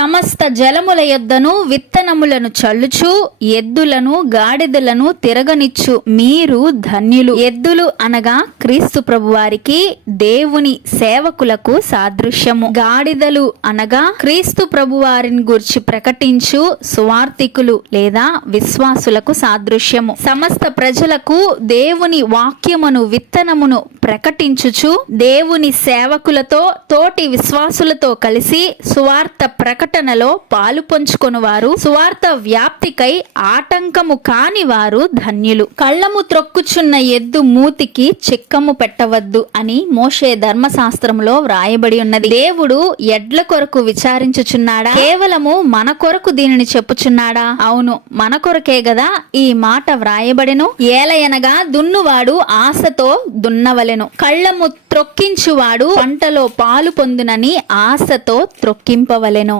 సమస్త జలముల యొద్దను విత్తనములను చల్లుచు ఎద్దులను గాడిదలను తిరగనిచ్చు మీరు ధన్యులు. ఎద్దులు అనగా క్రీస్తు ప్రభువారికి దేవుని సేవకులకు సాదృశ్యము. గాడిదలు అనగా క్రీస్తు ప్రభువారిని గురించి ప్రకటించు సువార్తికులు లేదా విశ్వాసులకు సాదృశ్యము. సమస్త ప్రజలకు దేవుని వాక్యమును విత్తనమును ప్రకటించుచు దేవుని సేవకులతో తోటి విశ్వాసులతో కలిసి సువార్త ప్రకటనలో పాలు పంచుకొనువారు, సువార్త వ్యాప్తికై ఆటంకము కాని వారు ధన్యులు. కళ్ళము త్రొక్కుచున్న ఎద్దు మూతికి చిక్కము పెట్టవద్దు అని మోషే ధర్మశాస్త్రంలో వ్రాయబడి ఉన్నది. దేవుడు ఎడ్ల కొరకు విచారించుచున్నాడా? కేవలము మన కొరకు దీనిని చెప్పుచున్నాడా? అవును, మన కొరకే గదా ఈ మాట వ్రాయబడెను. ఏలయనగా దున్నువాడు ఆశతో దున్నవలెను, కళ్ళము త్రొక్కించువాడు పంటలో పాలు పొందునని ఆశతో త్రొక్కింపవలెను.